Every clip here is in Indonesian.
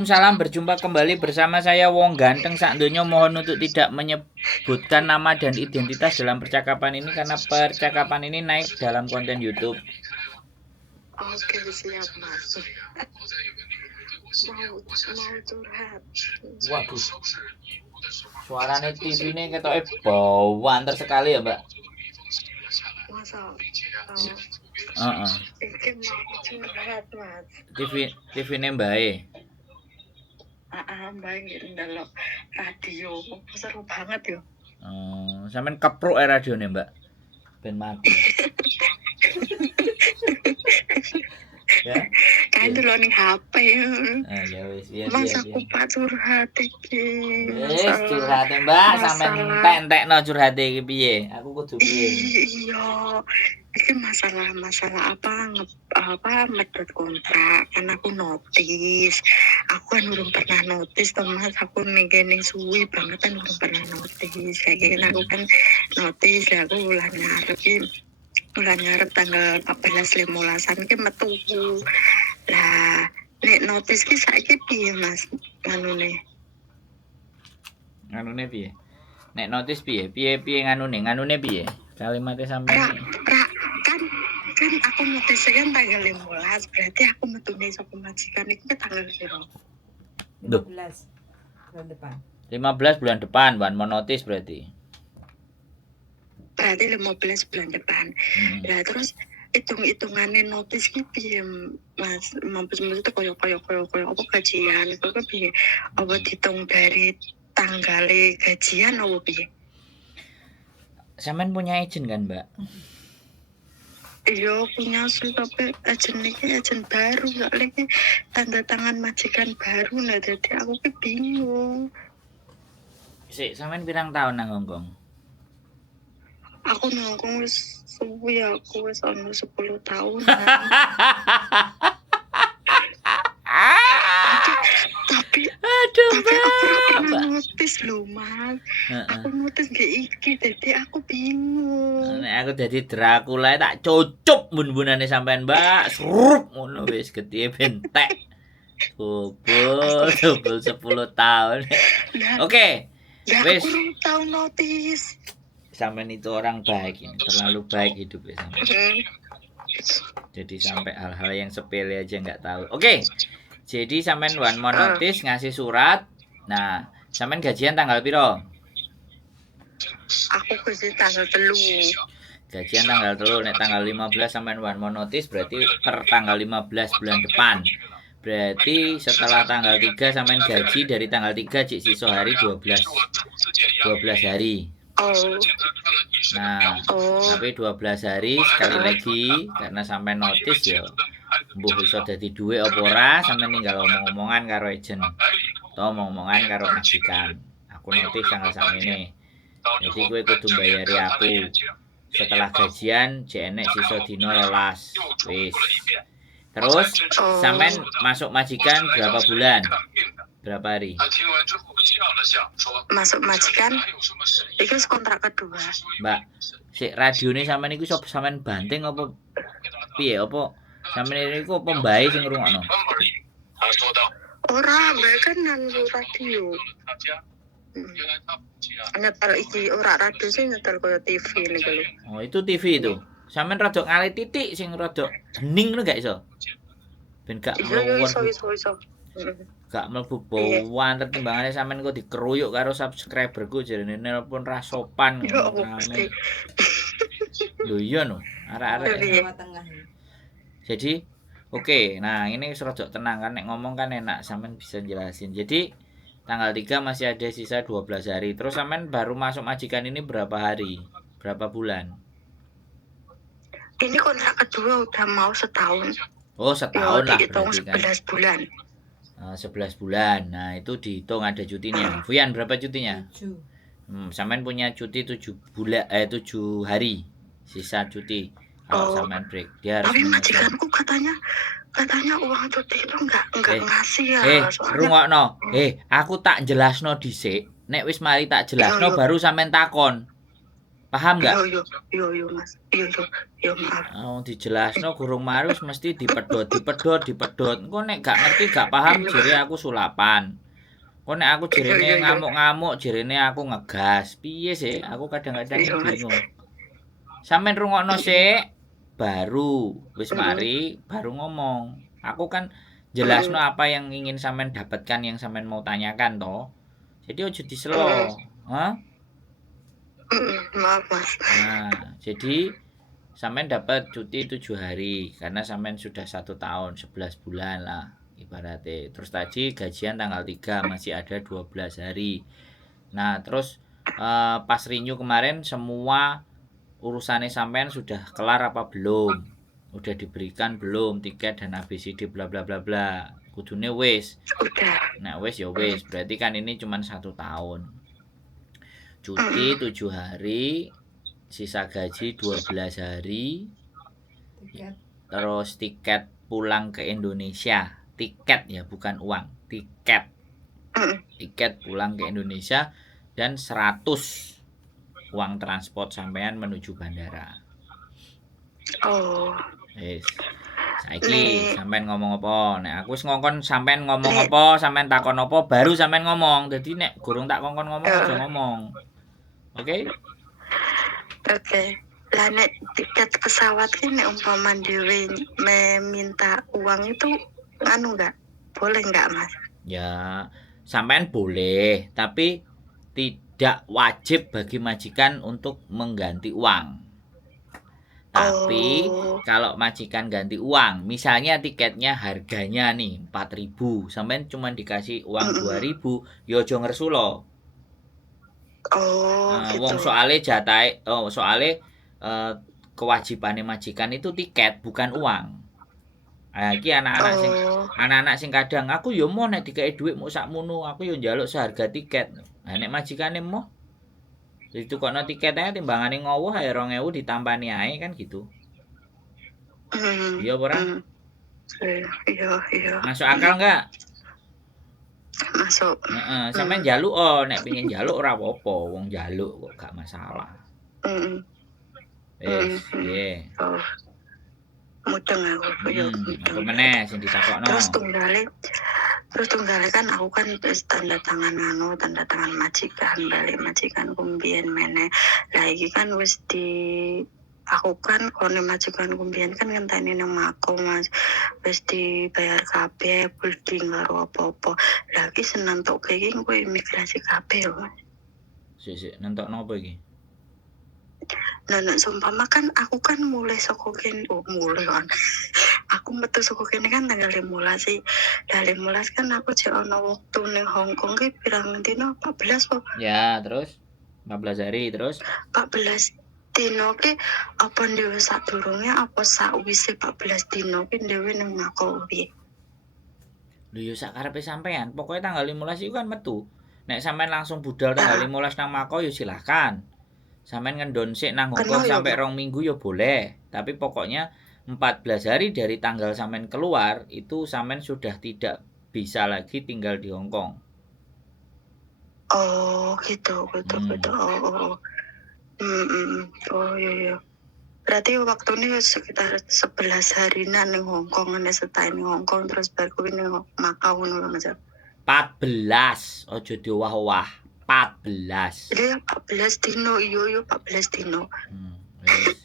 Salam, berjumpa kembali bersama saya Wong Ganteng sak donya. Mohon untuk tidak menyebutkan nama dan identitas dalam percakapan ini karena percakapan ini naik dalam konten YouTube. Oke, siap Mas. Mau curhat. Waduh, suaranya TV ini ketoknya bawanter sekali ya Mbak. Masa? Iki mau curhat Mas. TV ini baik. Mbak nggih ndelok radio. Seru banget yo. Sampean kepruk radio nih Mbak. Ben mati. Ya. Kayak dulu ning HP. Ya wis, Mas aku Pak curhat iki. Wis curhate Mbak, sampean entek-entekno curhate iki piye? Aku kudu piye? Iya. Iki masalah medhot kontrak kan aku notis. Aku kan belum pernah notis to Mas, aku ning kene suwi banget kan belum pernah notis. Kayak aku kan notis ya aku bulan ngarep tanggal 14-15an ki metu. Lah nek notis ki saiki piye Mas nganune piye? Nek notis piye? Piye nganune piye? Kalimatnya sampean kan aku notis kan tanggal 15, berarti aku metune saka majikan iku tanggal piro? 15 bulan depan. 15 bulan depan, Wan mau notis berarti. Berarti 15 bulan depan. Lah terus hitung-hitungane notis ki piye Mas? Mampus itu koyo apa gajian itu kan piye? Apa dihitung dari tanggale gajian apa piye? Sampean punya agent kan, Mbak? Iya punya sih, tapi agent baru gak lagi tanda tangan majikan baru. Nah jadi aku ki bingung. Sampean pirang tahun nang Hongkong? Aku nangkong wis suwi, aku wis ono 10 tahun. tapi aku pernah notis lho Mas. Aku notis gak iki, jadi aku bingung. Nek aku dadi Dracula tak cucup bun-bunane sampean Mbak. Srup ngono wis gede bentek. Bobol 10 tahun. Oke. Wis. Aku tahu notis. Sampean itu orang baik ini, terlalu baik hidupnya sampean. Jadi sampai hal-hal yang sepele aja nggak tahu. Oke. Jadi sampean mau notis ngasih surat. Nah, sampean gajian tanggal piro? Aku gajian tanggal 3. Gajian tanggal 3, nek tanggal 15 sampean mau notis berarti per tanggal 15 bulan depan. Berarti setelah tanggal 3 sampean gaji, dari tanggal 3 cik siso hari 12 hari. Nah, tapi 12 hari sekali lagi karena sampai notis ya mbuh iso dadi duwe apa ora, sampe ninggal omong-omongan karo agent atau omong-omongan karo majikan. Aku notis tanggal sakmene. Jadi kowe kudu mbayari aku. Setelah gajian jek enek sisa dina 12. Wis. Terus sampean masuk majikan berapa bulan? Berapa hari? Masuk majikan itu kontrak kedua. Mbak, sik radione sampean iku sapa, sampean banting apa piye? Apa sampean niku apa mbae sing ngrungokno? Ora, mbae kan nang radio. Nyetel iki ora radio sing nyetel koyo TV niku lho. Oh, itu TV itu. Sampean rada ngalih titik sing rada hening ngono gak iso? Ben gak mluwur. Iso. Gak mlebu bawan timbangane sampean kok dikeruyuk karo subscriberku jarene nelpon ra sopan ngono. Lho iya no, arek-arek Jawa Tengah. Jadi oke, nah ini wis rada tenang kan nek ngomong kan enak sampean bisa jelasin. Jadi tanggal 3 masih ada sisa 12 hari. Terus sampean baru masuk majikan ini berapa hari? Berapa bulan? Ini kontrak kedua udah mau setahun. Oh, setahun lah berarti kan. 11 bulan. 11 bulan. Nah, itu dihitung ada cutinya. Fuyan berapa cutinya? 7. Sampean punya cuti 7 hari. Sisa cuti. Kalau sampean break, dia harus. Tapi majikanku katanya uang cuti itu enggak ngasih ya. Rungokno. Aku tak jelasno dhisik. Nek wis mari tak jelasno baru sampean takon. Paham nggak? Yo Mas. Yo maaf. Oh, dijelasno gurung mari wis mesti dipedhot. Engko nek gak ngerti gak paham jere aku sulapan. Engko nek aku jerene Yo. ngamuk-ngamuk, jerene aku ngegas. Piye sih? Aku kadang-kadang Iya, Mas. bingung. Sampeyan rungokno sik, baru wis mari baru ngomong. Aku kan jelasno apa yang ingin sampean dapatkan, yang sampean mau tanyakan toh. Jadi ojo diselo. Hah? Maaf Mas. Nah, jadi sampean dapat cuti 7 hari karena sampean sudah 1 tahun 11 bulan lah ibaratnya. Terus tadi gajian tanggal 3 masih ada 12 hari. Nah, terus pas renew kemarin semua urusannya sampean sudah kelar apa belum? Udah diberikan belum tiket dan ABCD bla bla bla bla. Kudune wis. Udah. Nah, wis ya wis, berarti kan ini cuma 1 tahun. Cuti 7 hari, sisa gaji 12 hari, Tiket. terus tiket pulang ke Indonesia. Tiket ya, bukan uang, tiket. Tiket pulang ke Indonesia dan 100 uang transport sampean menuju bandara. Oh. Wis. Saiki sampean ngomong apa? Nek aku wis ngongkon sampean ngomong apa, sampean takon apa, baru sampean ngomong. Dadi nek gurung tak kongkon ngomong aja ngomong. Oke? Oke. Lah nek tiket pesawat ki nek umpama dhewe meminta uang itu anu enggak? Boleh enggak, Mas? Ya, sampean boleh, tapi tidak wajib bagi majikan untuk mengganti uang. Tapi kalau majikan ganti uang, misalnya tiketnya harganya nih 4.000, sampean cuma dikasih uang 2.000, ya aja ngersulo. Gitu. Wong soale jatahe, kewajibannya majikan itu tiket bukan uang. Iki anak-anak sing kadang aku ya mau nek dikei dhuwit mau sakmono, aku ya njaluk seharga tiket. Nah nek majikane mau ditukokno tiketnya timbangane ngowo ae 2.000 ditampani ae kan gitu. Iya ora? Iya. Masuk akal enggak? Masuk. Sampeyan njaluk nek pengin njaluk ora apa-apa, wong njaluk kok gak masalah. Wis, piye? Mudeng aku. Apa meneh sing ditakokno? Terus tunggale kan aku kan wis tanda tangan majikan, balik majikan kumbien meneh. Lah iki kan wis aku kan kono majikan kumbien kan ngenteni nang Mako Mas. Wis dibayar kabeh, building karo apa-apa. Lah iki senentuke iki engko imigrasi kabeh Mas. Sik, nentokno apa iki? Nah, seumpama kan aku kan mulai saka kene, mulai kan. Aku metu saka kene kan tanggal 15 sih. Lah 15 kan aku jek ana wektu ning Hong Kong ki pirang dino 14 kok. Ya, terus 14 hari terus 14 dino ki apa dhewe sadurunge apa sakwise 14 dino ki dhewe ning Mako piye? Lho ya sakarepe sampean, pokoknya tanggal 15 itu kan metu. Nek sampean langsung budal tanggal 15 nang Mako ya silahkan. Sampean ngendon sik nang Hongkong sampai 2 minggu ya boleh. Tapi pokoknya 14 hari dari tanggal sampean keluar itu sampean sudah tidak bisa lagi tinggal di Hongkong. Oh, gitu. Oh iya. Berarti waktu ini sekitar 11 hari ning Hongkong, nek setahun ning Hongkong terus baru ning Makau ngono Mas. 14, ojo diowah-owah. 14. Iya 14 dino, iya 14 dino. Wis.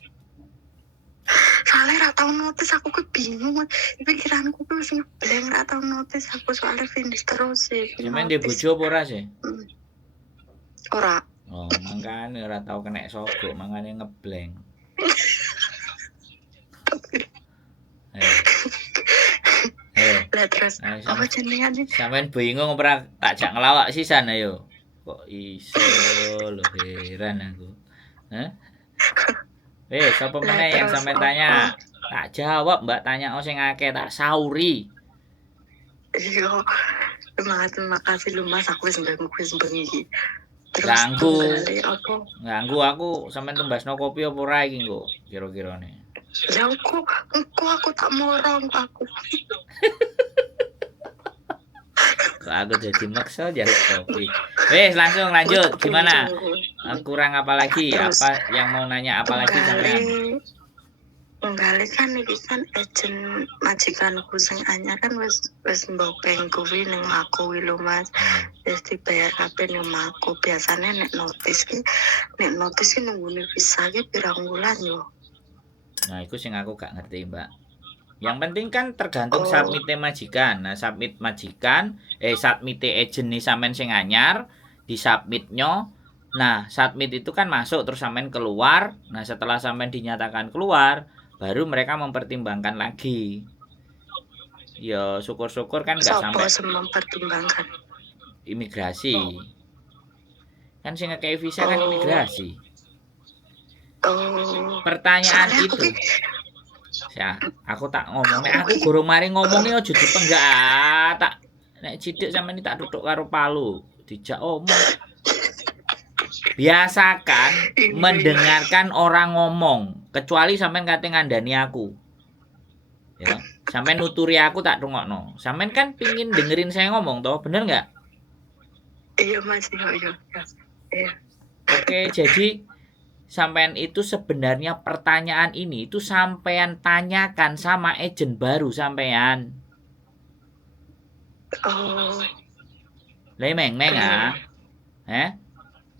Soalnya ra tau notis aku ke bingung. Pikiranku ku wis ngeblank ra tau notis aku soalnya finish terus sih. Sampeyan ndek bojo apa ora sih? Ora. Oh, mangkane ora tau kena sogok, mangkane ngeblank. Lah terus apa jenenge? Sampeyan bingung ora tak jak ngelawak sisan ayo. Kok iso lho heran aku. Hah? Sapa meneh yang sampean tanya? Tak jawab, Mbak, tanya sing akeh tak sauri. Iya. Terima kasih lu Mas, aku wis bengi. Ganggu aku sampean tumbasno kopi apa ora iki engko kira-kirane. Ya aku tak morong aku. Kok aku jadi maksa jaluk kopi. Wes langsung lanjut. Gimana? Kurang apa lagi? Terus Apa yang mau nanya apa lagi sampean? Tunggali kan iki kan ejen majikanku sing anyar kan wis mbopeng kuwi ning aku kuwi lho Mas. Wis dibayar kabeh ning aku. Biasane nek notis ki nunggune visa ki pirang wulan yo. Nah, itu sing aku gak ngerti, Mbak. Yang penting kan tergantung Oh. submite majikan. Nah, submit majikan, submite agent nih sampean sing anyar, di submitnya. Nah, submit itu kan masuk terus sampean keluar. Nah, setelah sampean dinyatakan keluar, baru mereka mempertimbangkan lagi. Ya, syukur-syukur kan nggak Sopo sampai mempertimbangkan? imigrasi. Kan sing ngekei visa kan imigrasi. Oh. Pertanyaan Soalnya itu. Ya, aku tak ngomongnya, aku gorong mari ngomongnya aja dipenggak. Tak nek cidik sampeyan tak duduk karo palu, dijak omong. Biasakan mendengarkan orang ngomong, kecuali sampean kate ngandani aku. Ya, sampean nuturi aku tak rungokno. Sampean kan pingin dengerin saya ngomong toh, bener nggak? Iya Mas, iya. Iya. Oke, jadi sampean itu sebenarnya pertanyaan ini itu sampean tanyakan sama agent baru sampean. Oh. Lemeng ah.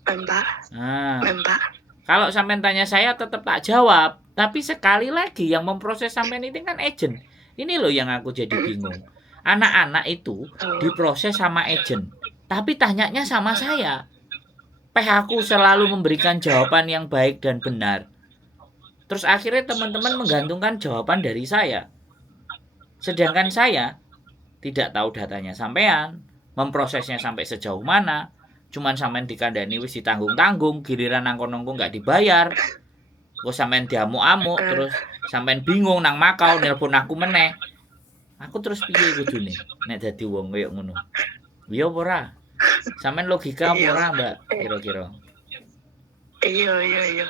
Mbak. Nah, Mbak. kalau sampean tanya saya tetap tak jawab. Tapi sekali lagi yang memproses sampean itu kan agent. Ini loh yang aku jadi bingung. Anak-anak itu diproses sama agent. Tapi tanyanya sama saya. Aku selalu memberikan jawaban yang baik dan benar. Terus akhirnya teman-teman menggantungkan jawaban dari saya. Sedangkan saya tidak tahu datanya sampean, memprosesnya sampai sejauh mana. Cuman sampean dikandani wis ditanggung-tanggung, giliran nang kono nggak dibayar. Kok sampean diamuk-amuk, terus sampean bingung nang Makau nelpon aku meneh. Aku terus piye kudune nek dadi wong koyo ngono. Iya ora? Sampean logika apa ora, Mbak? Kira-kira. Iya.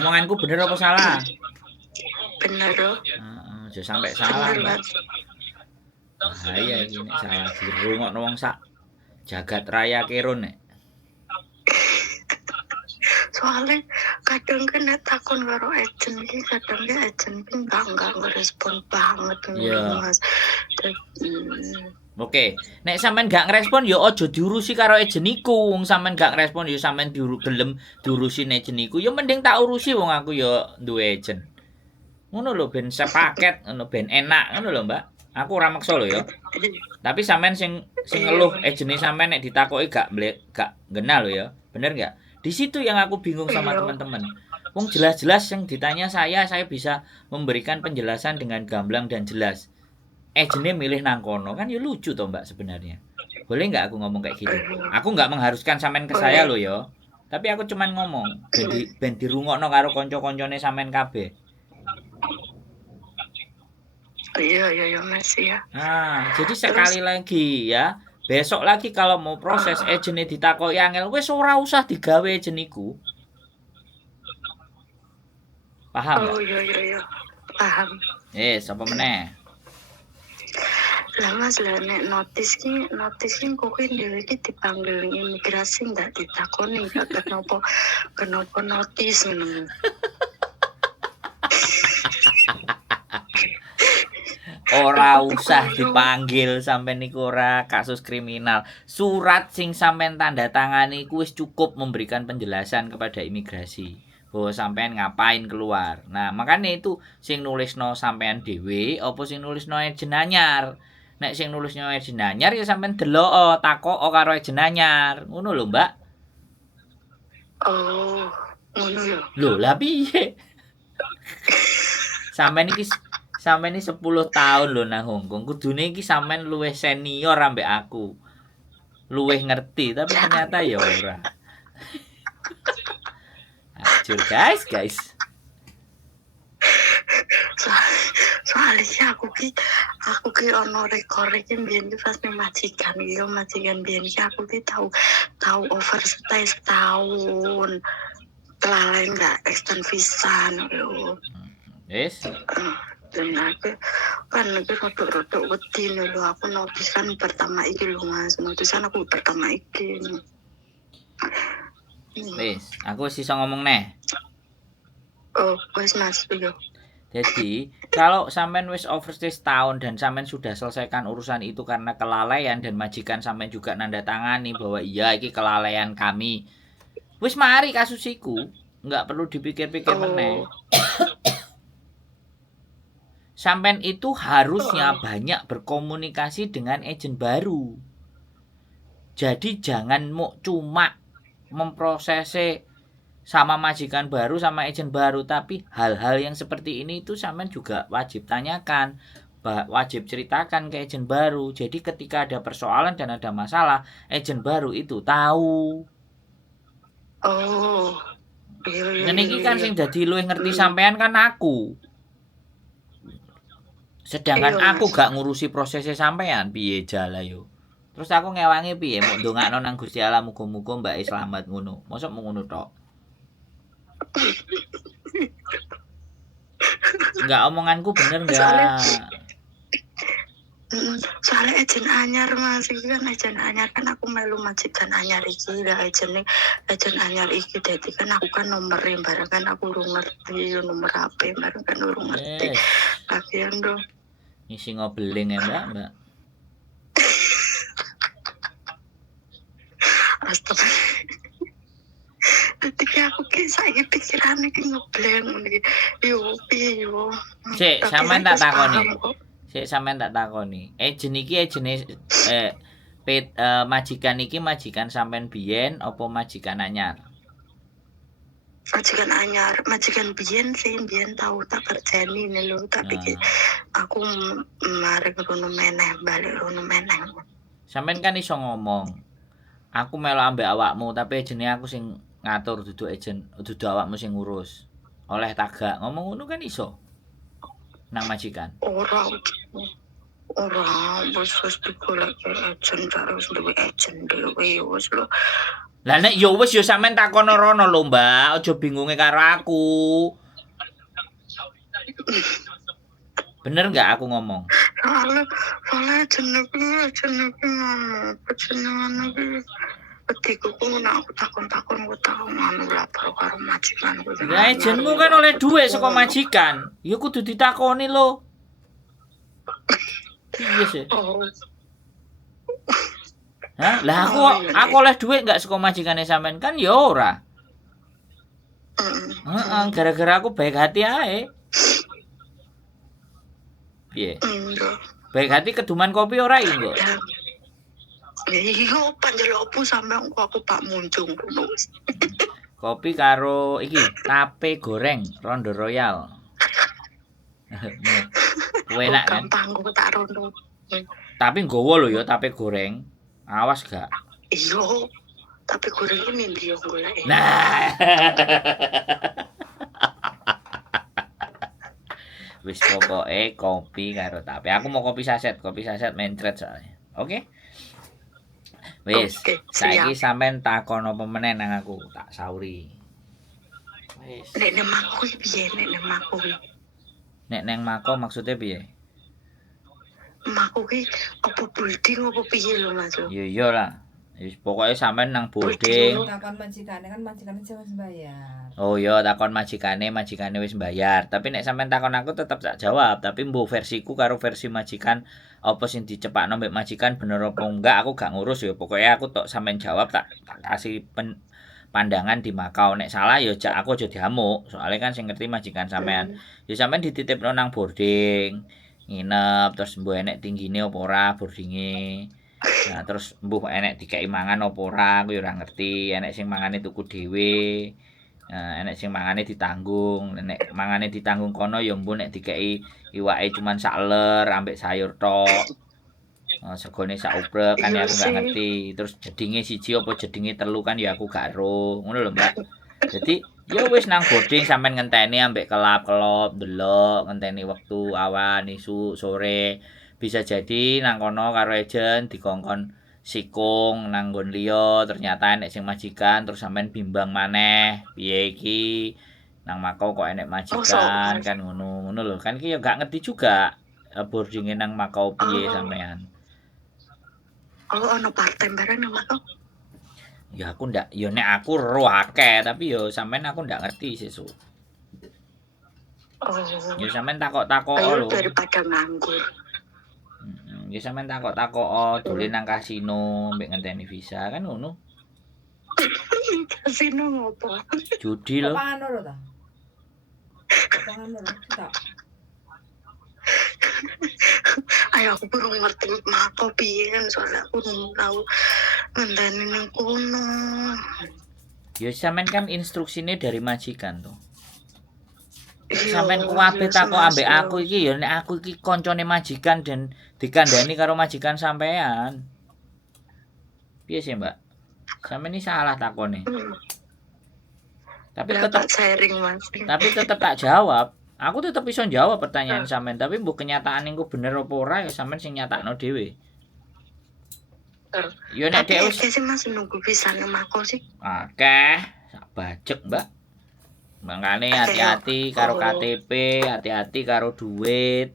Omonganku bener apa salah? Bener loh. Aja sampai salah, Mbak. Bahaya iki nek salah dirungokno wong sak jagat raya kero nek. Soalnya kadang kan takon karo agent iki kadang agent ki enggak ngerespon banget Mas. Oke, nek sampean gak ngerespon ya aja diurusi karo agent iku. Wong sampean gak ngerespon ya sampean gelem diurusi agent iku. Ya mending tak urusi wong aku ya duwe agent. Ngono lho ben sepaket, ngono ben enak ngono lho, Mbak. Aku ora maksa lho ya. Tapi sampean sing ngeluh agent sampean nek ditakoki gak genah lho ya. Bener gak? Di situ yang aku bingung sama teman-teman. Wong jelas-jelas yang ditanya saya bisa memberikan penjelasan dengan gamblang dan jelas. Agentnya milih nang kono kan ya lucu toh Mbak sebenarnya. Boleh nggak aku ngomong kayak gitu? Aku nggak mengharuskan sampean ke saya loh ya. Tapi aku cuman ngomong ben dirungokno karo kanca-kancane sampean kabeh. Iya Mas ya. Nah, jadi sekali lagi ya, besok lagi kalau mau proses agentnya ditakoki angel wis ora usah digawe agent iku. Paham nggak? Oh iya. Paham. Apa meneh? Lah Mas lah nek notis ki kok dhewe iki dipanggil imigrasi enggak ditakoni kenapa notis ngono. Ora usah dipanggil sampean niku ora kasus kriminal. Surat sing sampean tanda tangani iku wis cukup memberikan penjelasan kepada imigrasi bahwa sampean ngapain keluar. Nah, makanya itu sing nulisno sampean dhewe apa sing nulisno agent anyar. Nek sing nulisno agent anyar ya sampean delok takok karo agent anyar. Ngono lho, Mbak. Oh, ngono ya. Lho, lah piye? Sampean iki 10 tahun lho nang Hongkong. Kudune iki sampean luwih senior ambek aku. Luwih ngerti, tapi ternyata ya ora. Acur guys. Soalnya aku ki ono rekor iki mbiyen pas ning majikan mbiyen ki aku ki tahu overstay setahun. Kelalaian enggak extend visa lho. Wis. Dan aku kan rodok wedi lho aku notisan pertama iki lho Mas. Notisan aku pertama iki. Wis, aku wis iso ngomong neh. Oh, wes Mas, yo. Jadi, kalau sampean wis overstay setahun dan sampean sudah selesaikan urusan itu karena kelalaian dan majikan sampean juga nanda tangani bahwa iya iki kelalaian kami. Wis mari kasus iku, nggak perlu dipikir-pikir meneh. Oh, Sampean itu harusnya banyak berkomunikasi dengan agen baru. Jadi jangan mau cuma memproses sama majikan baru sama agen baru, tapi hal-hal yang seperti ini itu sampean juga wajib tanyakan, wajib ceritakan ke agen baru. Jadi ketika ada persoalan dan ada masalah, agen baru itu tahu. oh, iya. Ngene iki kan sing dadi luwih ngerti sampean kan aku. Sedangkan Iya, aku Mas. gak ngurusi prosesnya sampean, piye jala yo. Terus aku ngewangi piye mau ndongakno nang Gusti Allah muga-muga mbake selamat ngono. Mosok mau ngono tok. Enggak, omonganku bener enggak? Soalnya agen anyar Mas, iki kan agen anyar kan aku melu majikan anyar iki lah agen anyar iki dadi kan aku kan nomere bareng kan aku urung ngerti nomor HP bareng kan urung ngerti. Yes. Bagian dong. Ngisi ngobeling ya mbak. Astaga. Ketika aku ki saiki pikirane ki ngebleng ngene iki. Yo piye yo. Sik, Tapi sampean aku tak takoni. paham kok. Sik sampean tak takoni. Agen iki agene majikan iki majikan sampean biyen apa majikan anyar? Majikan anyar, majikan biyen sih biyen tahu tak kerjani nih lho, tapi ki aku mari rono meneh, balik rono meneh. Sampean kan iso ngomong. Aku melu ambek awakmu, tapi agene aku sing ngatur dudu agen, dudu awakmu sing ngurus. Oleh tagak ngomong ngono kan iso. Nang majikan. Ora wis digolek agen terus duwe agen dhewe wis lho. Lah nek ya wis ya sampean takono rono lho, Mbak. Aja bingunge karo aku. Bener enggak aku ngomong? Soalnya jenenge ngono, jenengan iki petiku ku nak aku takon-takon ku tau ngono lapor karo majikan ku. Lah agenmu kan oleh dhuwit saka majikan. Ya kudu ditakoni lho. Iya sih. Hah? Lah aku oleh dhuwit enggak saka majikane sampean kan ya ora. Heeh, gara-gara aku baik hati ae. Piye? Baik hati keduman kopi ora iki kok. Iya, panjelok opo sampe aku Pak Muncung ngono. Kopi karo iki tape goreng Rondo Royal. Enak kan? Gampang kok tak rondo. Tapi nggowo lho ya tape goreng. Awas gak? Iya. Tapi goreng ini ndi yo golek. Nah. Wis pokoke kopi karo tape. Aku mau kopi saset mencret soalnya. Oke? Wis, saiki sampean takon apa meneh nang aku, tak sauri. Wis. Nek nang aku piye nek nang aku? Nek nang mako maksudnya piye? Maku ki apa building apa piye lho Mas? Iya lah. Wis pokoke sampean nang boarding. Takon majikane kan majikane wis bayar. Oh iya takon majikane wis bayar. Tapi nek sampean takon aku tetep tak jawab, tapi mbuh versiku karo versi majikan apa sing dicepakno mbek majikan bener apa enggak aku gak ngurus ya. Pokoknya aku tok sampean jawab tak kasih pandangan di Makau. Nek salah ya aku aja diamuk. Soalnya kan sing ngerti majikan sampean. Ya sampean dititipno nang boarding. Nginep terus mbuh enek tinggine apa ora boardinge. Nah terus mbuh enek dikeki mangan apa ora aku ya ora ngerti. Enek sing mangane tuku dhewe. Enek sing mangane ditanggung. Nek mangane ditanggung kono ya mbuh nek dikeki iwake cuman sak ler ambek sayur tok. Segone sak ubrek kan ya aku gak ngerti. Terus jedinge siji apa jedinge telu kan ya aku gak ero. Ngono lho, Mbak. Jadi ya wis nang boarding sampean ngenteni ambek kelap-kelop delok ngenteni wektu awan isu sore. Bisa jadi nang kono karo agen dikongkon sikung nang nggon liya ternyata enek sing majikan terus sampean bimbang maneh piye iki nang Makau kok enek majikan kan ngono lho kan iki ya gak ngerti juga boardinge nang Makau piye sampean. Oh ono part time bareng nang Makau. Ya aku ndak, ya nek aku ro akeh, tapi yo sampean aku ndak ngerti sesuk. Oh, Ya sampean takok-takok ayo lho. daripada nganggur. Ya sampean takok-takok dolen Hmm. nang kasino mbek ngenteni visa kan ngono. Kasino ngopo? Judi Kok lho. pangan loro ta? Kok pangan loro? Tak. Ayo aku baru ngerti apa piye soalnya aku belum tahu ngenteni nang kono. Ya sampean kan instruksine dari majikan tuh. Iya, Sampean kuwabe iya, takok ambek semasuk. aku iki ya nek aku iki koncone majikan dan dikandani karo majikan sampean. Piye sih, Mbak? Sampean ini salah takone. Hmm. Tapi Lah, tetep tak sharing mas. tak jawab. Aku tetep iso jawab pertanyaan sampean, tapi mbok kenyataan engko bener apa ora ya sampean sing nyatakno dhewe. Yo nek Tapi dhek akeh sih mas nunggu bisa nemako sih. akeh sak bajek, Mbak. Makane Akeh hati-hati yo. karo Oh. KTP, hati-hati karo duit.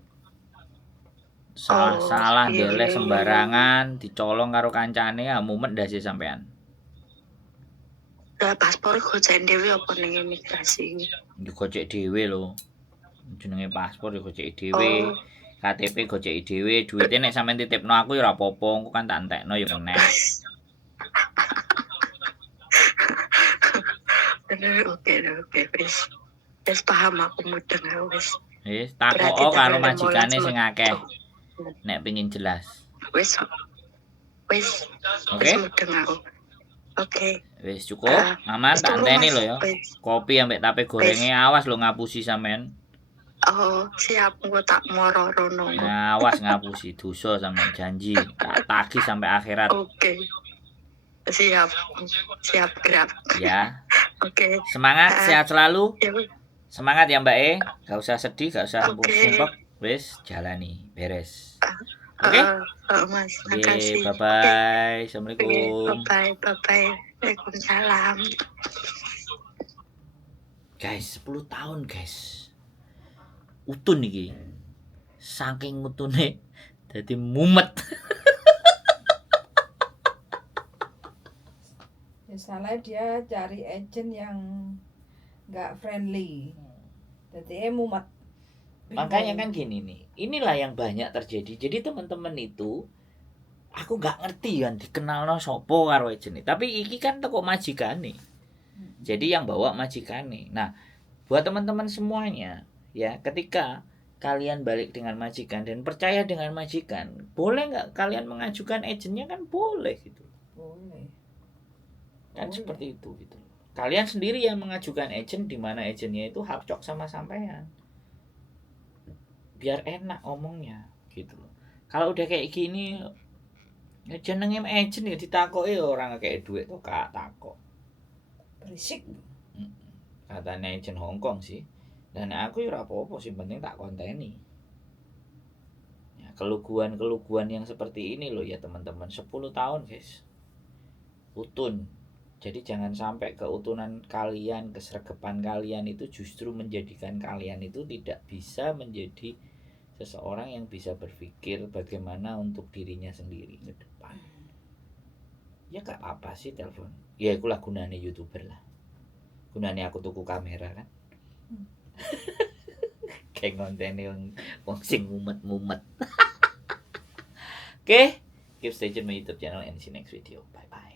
Salah iya, ndeleh iya, sembarangan, dicolong karo kancane ya mumet ndase sampean. Lah paspor gocek dhewe apa ning imigrasi? Yo gocek dhewe lho. Jenenge paspor yo gocek dhewe. Oh. KTP goceki dhewe, duwite nek sampean titipno aku ya ora apa-apa, engko kan tak entekno ya meneh. Oke, wis. Wis paham aku mudeng wis. Wis Berarti takok karo tanggal majikane 15 sing akeh. Maret. Nek pengin jelas. Wis. Wis Oke? mudeng aku. Oke. Wis cukup. Aman Wis tak turu, enteni Mas. lho ya. Wis. Kopi ambek tape gorenge awas lho ngapusi sampean. Oh, siap engko tak moro rono. Awas ngapusi dosa sampean janji. Tak tagih sampai akhirat. Oke. Siap. Siap gerak. Ya. Oke. Semangat, sehat selalu. Ya wis. Semangat ya Mbak E. Gak usah sedih, gak usah Oke. sumpek. Wis jalani, beres. Oke? Mas, Oke, makasih. bye-bye. Oke, Assalamualaikum. bye-bye. Waalaikumsalam. Guys, 10 tahun guys. Utun iki. Saking utune dadi mumet. Ya salah dia cari agent yang nggak friendly. Jadi mumet. Makanya kan gini nih. Inilah yang banyak terjadi. Jadi teman-teman itu aku nggak ngerti kan dikenalno sopo karo agent. Tapi iki kan teko majikane. Jadi yang bawa majikane. Nah, buat teman-teman semuanya ya, ketika kalian balik dengan majikan dan percaya dengan majikan, boleh nggak kalian mengajukan agentnya kan boleh gitu. Boleh. Kan Boleh. seperti itu gitu. Kalian sendiri yang mengajukan agent, di mana agentnya itu hakcok sama sampean. Biar enak omongnya gitu loh. Kalau udah kayak gini jenenge agent ya ditakoki orang kayak duit tuh kak takok. Berisik. Katanya agent Hongkong sih. Dan aku ya ora apa-apa sih, penting tak konteni. Ya, keluguan yang seperti ini loh ya teman-teman. 10 tahun guys. Utun. Jadi jangan sampai keutunan kalian, kesergepan kalian itu justru menjadikan kalian itu tidak bisa menjadi seseorang yang bisa berpikir bagaimana untuk dirinya sendiri ke depan. Ya gak apa-apa sih telepon. Ya itulah gunanya YouTuber lah. Gunanya aku tuku kamera kan. Kayak kontennya wong sing mumet-mumet. Oke, keep stay tune my YouTube channel and see you next video. Bye bye.